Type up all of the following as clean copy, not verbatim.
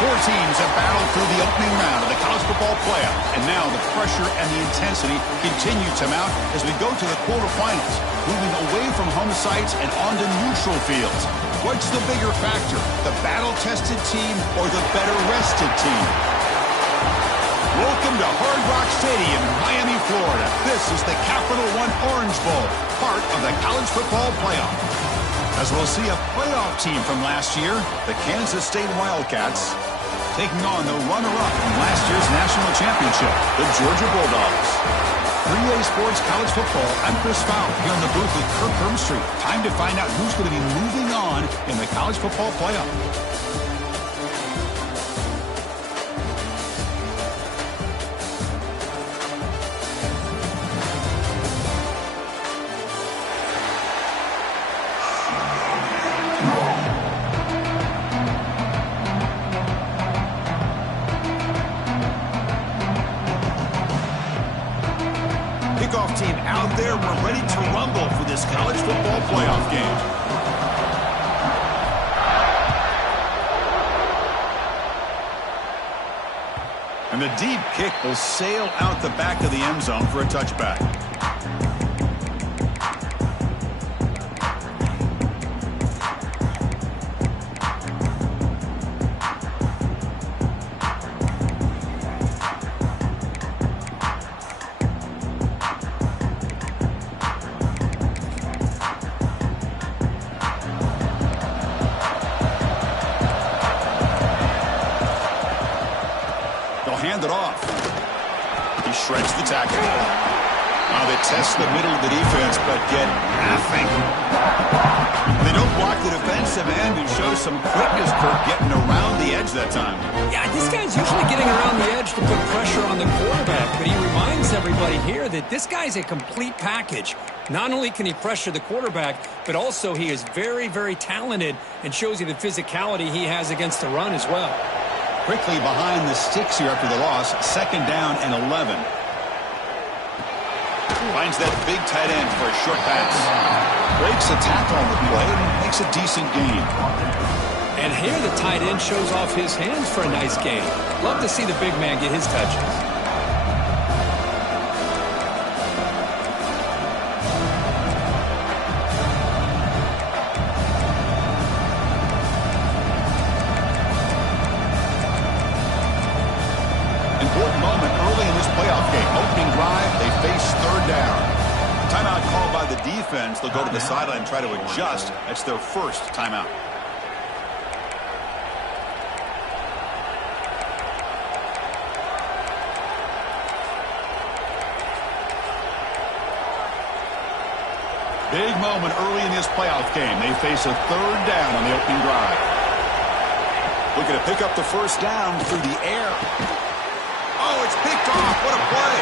Four teams have battled through the opening round of the college football playoff, and now the pressure and the intensity continue to mount as we go to the quarterfinals, moving away from home sites and onto neutral fields. What's the bigger factor, the battle-tested team or the better-rested team? Welcome to Hard Rock Stadium in Miami, Florida. This is the Capital One Orange Bowl, part of the college football playoff. As we'll see a playoff team from last year, the Kansas State Wildcats, taking on the runner-up from last year's national championship, the Georgia Bulldogs. 3A Sports College Football, I'm Chris Fowler here in the booth with Kirk Hermstreet. Time to find out who's going to be moving on in the college football playoff. Kickoff team out there. We're ready to rumble for this college football playoff game. And the deep kick will sail out the back of the end zone for a touchback. Hand it off. He shreds the tackle. Now they test the middle of the defense, but get nothing. They don't block the defensive end, who shows some quickness, Kirk, getting around the edge that time. Yeah, this guy's usually getting around the edge to put pressure on the quarterback, but he reminds everybody here that this guy's a complete package. Not only can he pressure the quarterback, but also he is very, very talented and shows you the physicality he has against the run as well. Quickly behind the sticks here after the loss. 2nd down and 11. Finds that big tight end for a short pass. Breaks a tackle on the play and makes a decent gain. And here the tight end shows off his hands for a nice gain. Love to see the big man get his touches. Important moment early in this playoff game. Opening drive, they face 3rd down. Timeout called by the defense. They'll go to the sideline and try to adjust. That's their first timeout. Big moment early in this playoff game. They face a 3rd down on the opening drive. Looking to pick up the first down through the air. Oh, it's picked off. What a play.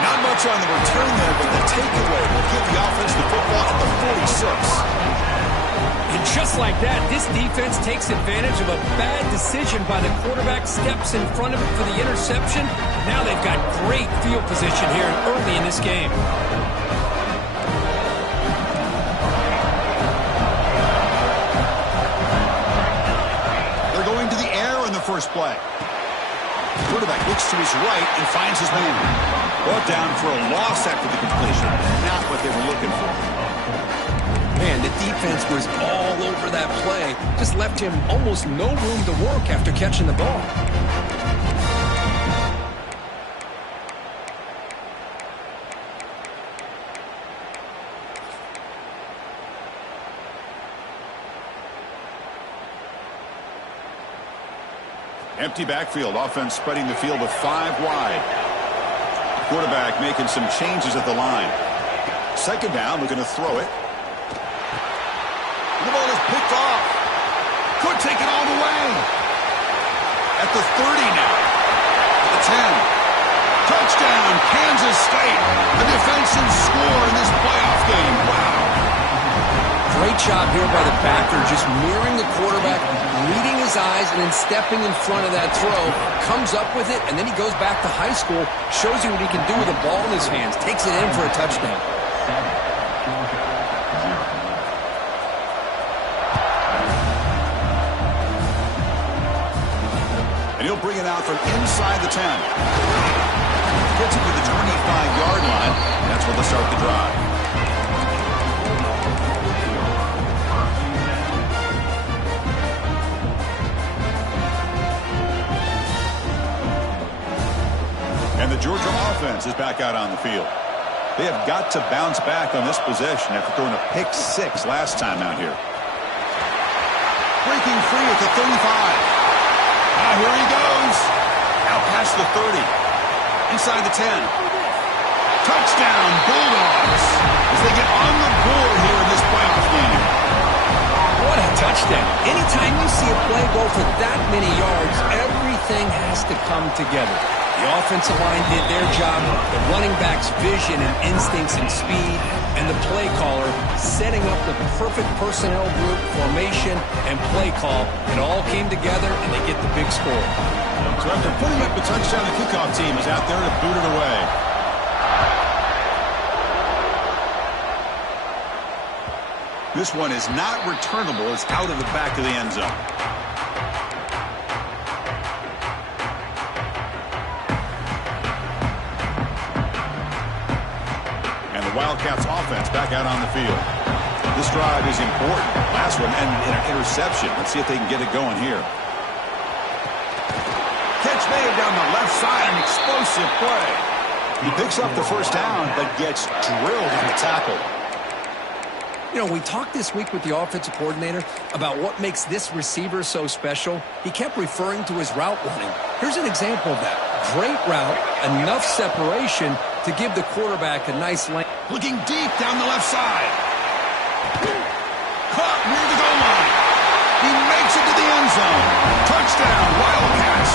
Not much on the return there, but the takeaway will give the offense the football at the 46. And just like that, this defense takes advantage of a bad decision by the quarterback, steps in front of it for the interception. Now they've got great field position here early in this game. They're going to the air in the first play. The quarterback looks to his right and finds his man. Brought down for a loss after the completion. Not what they were looking for. Man, the defense was all over that play. Just left him almost no room to work after catching the ball. Empty backfield. Offense spreading the field with 5 wide. Quarterback making some changes at the line. 2nd down, looking to throw it. The ball is picked off. Could take it all the way. At the 30 now. The 10. Touchdown, Kansas State. A defensive score in this playoff game. Wow. Great job here by the backer, just mirroring the quarterback, reading his eyes, and then stepping in front of that throw. Comes up with it, and then he goes back to high school, shows you what he can do with the ball in his hands, takes it in for a touchdown. And he'll bring it out from inside the 10. Gets it to the 25-yard line. That's where they'll start the drive. And the Georgia offense is back out on the field. They have got to bounce back on this possession after throwing a pick 6 last time out here. Breaking free at the 35. Here he goes. Out past the 30. Inside the 10. Touchdown, Bulldogs, as they get on the board here in this playoff game. What a touchdown. Anytime you see a play go for that many yards, everything has to come together. The offensive line did their job, the running back's vision and instincts and speed, and the play caller setting up the perfect personnel group, formation, and play call. It all came together, and they get the big score. So after putting up the touchdown, the kickoff team is out there to boot it away. This one is not returnable. It's out of the back of the end zone. Wildcats offense back out on the field. This drive is important. Last one ended in an interception. Let's see if they can get it going here. Catch made down the left side, an explosive play. He picks up the first down, but gets drilled on the tackle. You know, we talked this week with the offensive coordinator about what makes this receiver so special. He kept referring to his route running. Here's an example of that. Great route, enough separation to give the quarterback a nice lane. Looking deep down the left side. Caught near the goal line. He makes it to the end zone. Touchdown, Wildcats.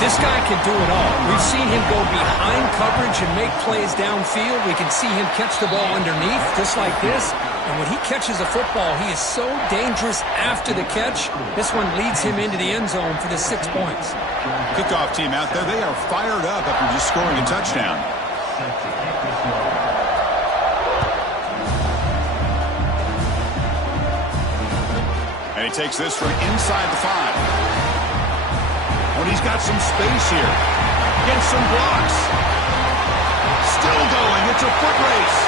This guy can do it all. We've seen him go behind coverage and make plays downfield. We can see him catch the ball underneath, just like this. And when he catches a football, he is so dangerous after the catch. This one leads him into the end zone for the 6 points. Kickoff team out there, they are fired up after just scoring a touchdown. And he takes this from inside the 5. When he's got some space here. Gets some blocks. Still going. It's a foot race.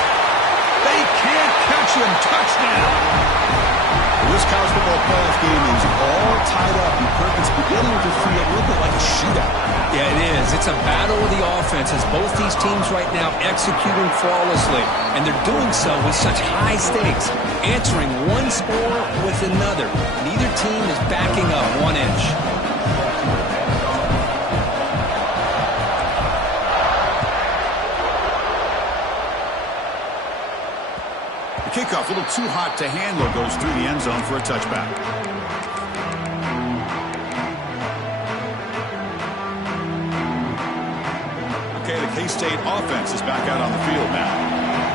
They can't catch him. Touchdown. This college football playoff game is all tied up. It's beginning to feel a little bit like a shootout. Yeah, it is. It's a battle of the offenses. Both these teams right now executing flawlessly. And they're doing so with such high stakes. Answering one score with another. Neither team is backing up 1 inch. Kickoff, a little too hot to handle, goes through the end zone for a touchback. Okay, the K-State offense is back out on the field now.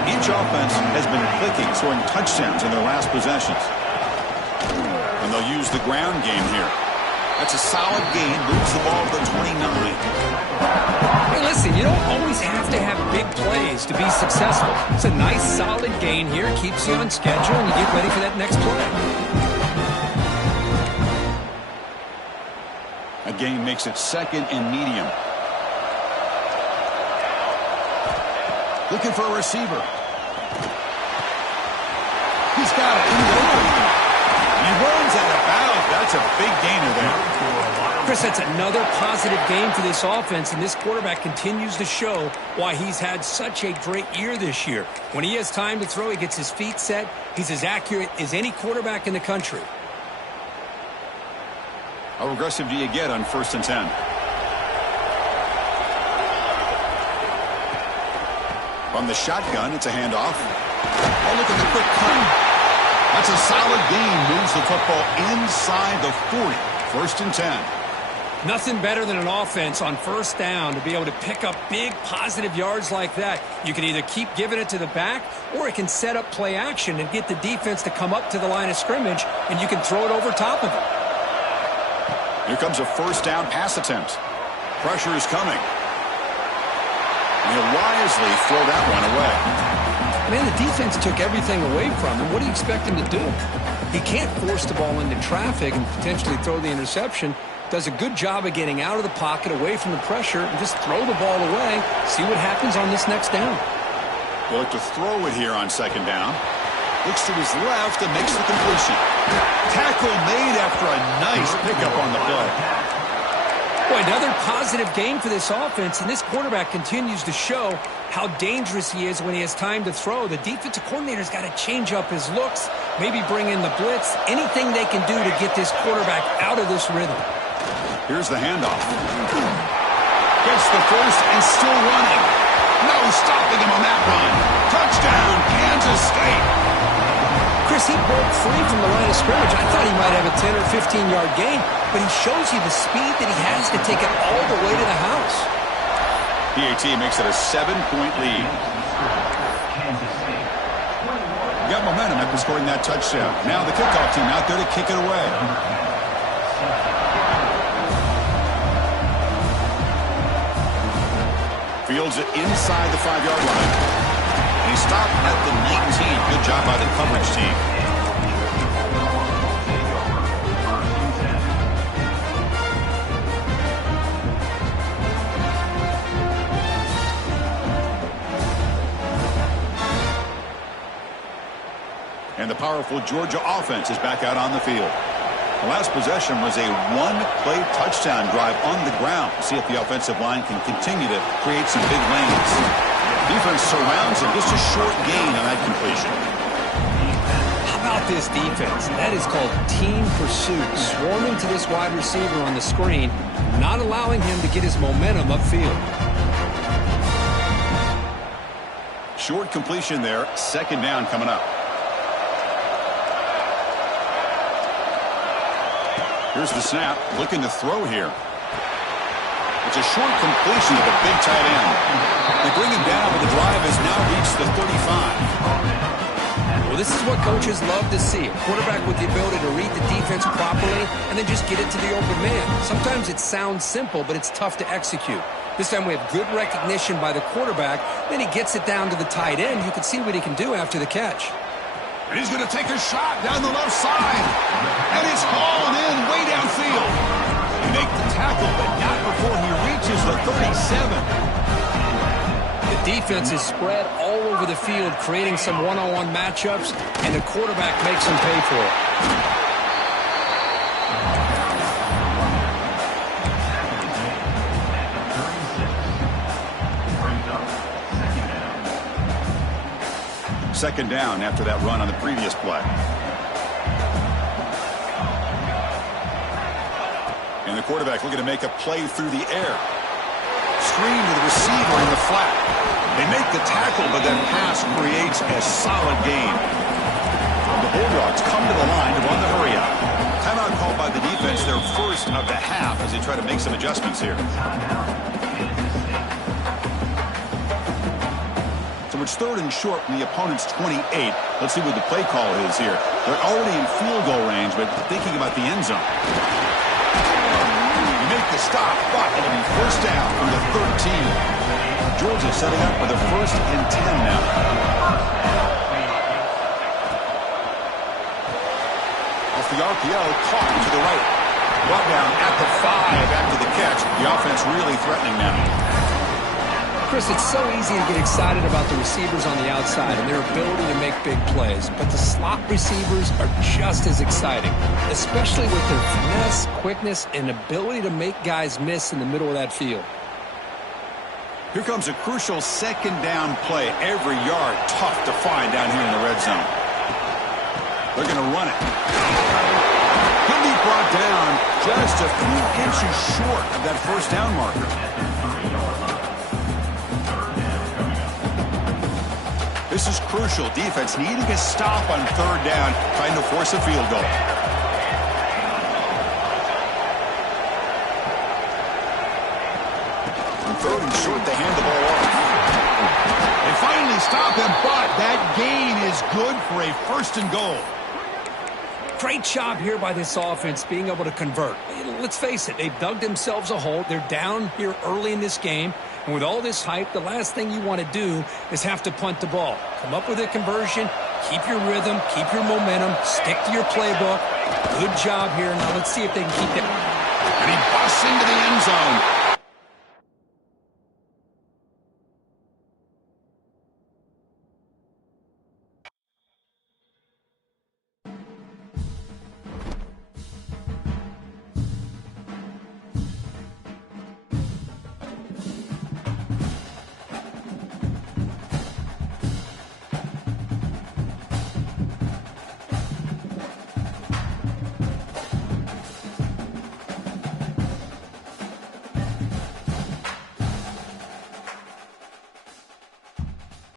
Each offense has been clicking, scoring touchdowns in their last possessions. And they'll use the ground game here. That's a solid gain, moves the ball to the 29. Hey, listen, you don't always have to have big plays to be successful. It's a nice, solid gain here. Keeps you on schedule, and you get ready for that next play. A gain makes it 2nd and medium. Looking for a receiver. He's got it in the open. He runs out of bounds. That's a big gainer there. Chris, that's another positive game for this offense, and this quarterback continues to show why he's had such a great year this year. When he has time to throw, he gets his feet set. He's as accurate as any quarterback in the country. How aggressive do you get on 1st and 10? From the shotgun, it's a handoff. Oh, look at the quick cut. That's a solid gain. Moves the football inside the 40. 1st and 10. Nothing better than an offense on 1st down to be able to pick up big positive yards like that. You can either keep giving it to the back, or it can set up play action and get the defense to come up to the line of scrimmage, and you can throw it over top of it. Here comes a 1st down pass attempt. Pressure is coming. And he'll wisely throw that one away. Man, the defense took everything away from him. What do you expect him to do? He can't force the ball into traffic and potentially throw the interception. does a good job of getting out of the pocket, away from the pressure, and just throw the ball away. See what happens on this next down. They'll look to throw it here on second down. Looks to his left and makes the completion. Tackle made after a nice pickup on the play. Boy, another positive game for this offense, and this quarterback continues to show how dangerous he is when he has time to throw. The defensive coordinator's got to change up his looks, maybe bring in the blitz, anything they can do to get this quarterback out of this rhythm. Here's the handoff. Gets the first and still running. No stopping him on that run. Touchdown, Kansas State. Chris, he broke free from the line of scrimmage. I thought he might have a 10 or 15-yard gain, but he shows you the speed that he has to take it all the way to the house. PAT makes it a 7-point lead. Got momentum after scoring that touchdown. Now the kickoff team out there to kick it away. Fields it inside the 5-yard line. And he stopped at the 19. Good job by the coverage team. And the powerful Georgia offense is back out on the field. The last possession was a one-play touchdown drive on the ground. See if the offensive line can continue to create some big lanes. Defense surrounds him. Just a short gain on that completion. How about this defense? That is called team pursuit. Swarming to this wide receiver on the screen, not allowing him to get his momentum upfield. Short completion there. Second down coming up. Here's the snap, looking to throw here. It's a short completion to the big tight end. They bring him down, but the drive has now reached the 35. Well, this is what coaches love to see. A quarterback with the ability to read the defense properly and then just get it to the open man. Sometimes it sounds simple, but it's tough to execute. This time we have good recognition by the quarterback. Then he gets it down to the tight end. You can see what he can do after the catch. And he's going to take a shot down the left side. And it's hauled in way downfield. He makes the tackle, but not before he reaches the 37. The defense is spread all over the field, creating some one-on-one matchups, and the quarterback makes them pay for it. Second down after that run on the previous play. And the quarterback looking to make a play through the air. Screen to the receiver in the flat. They make the tackle, but that pass creates a solid gain. The Bulldogs come to the line to run the hurry up. Timeout called by the defense, their first of the half, as they try to make some adjustments here. So it's third and short from the opponent's 28. Let's see what the play call is here. They're already in field goal range, but thinking about the end zone. You make the stop, but it'll be first down from the 13. Georgia setting up for the 1st and 10 now. Off the RPO, caught to the right. Brought down at the 5 after the catch. The offense really threatening now. Chris, it's so easy to get excited about the receivers on the outside and their ability to make big plays, but the slot receivers are just as exciting, especially with their finesse, quickness, and ability to make guys miss in the middle of that field. Here comes a crucial second down play. Every yard tough to find down here in the red zone. They're going to run it. He'll be brought down just a few inches short of that first down marker. This is crucial. Defense needing a stop on third down, trying to force a field goal. From third and short, they hand the ball off. They finally stop him, but that gain is good for a 1st and goal. Great job here by this offense being able to convert. Let's face it, they've dug themselves a hole. They're down here early in this game. And with all this hype, the last thing you want to do is have to punt the ball. Come up with a conversion, keep your rhythm, keep your momentum, stick to your playbook. Good job here. Now let's see if they can keep that. And he into the end zone.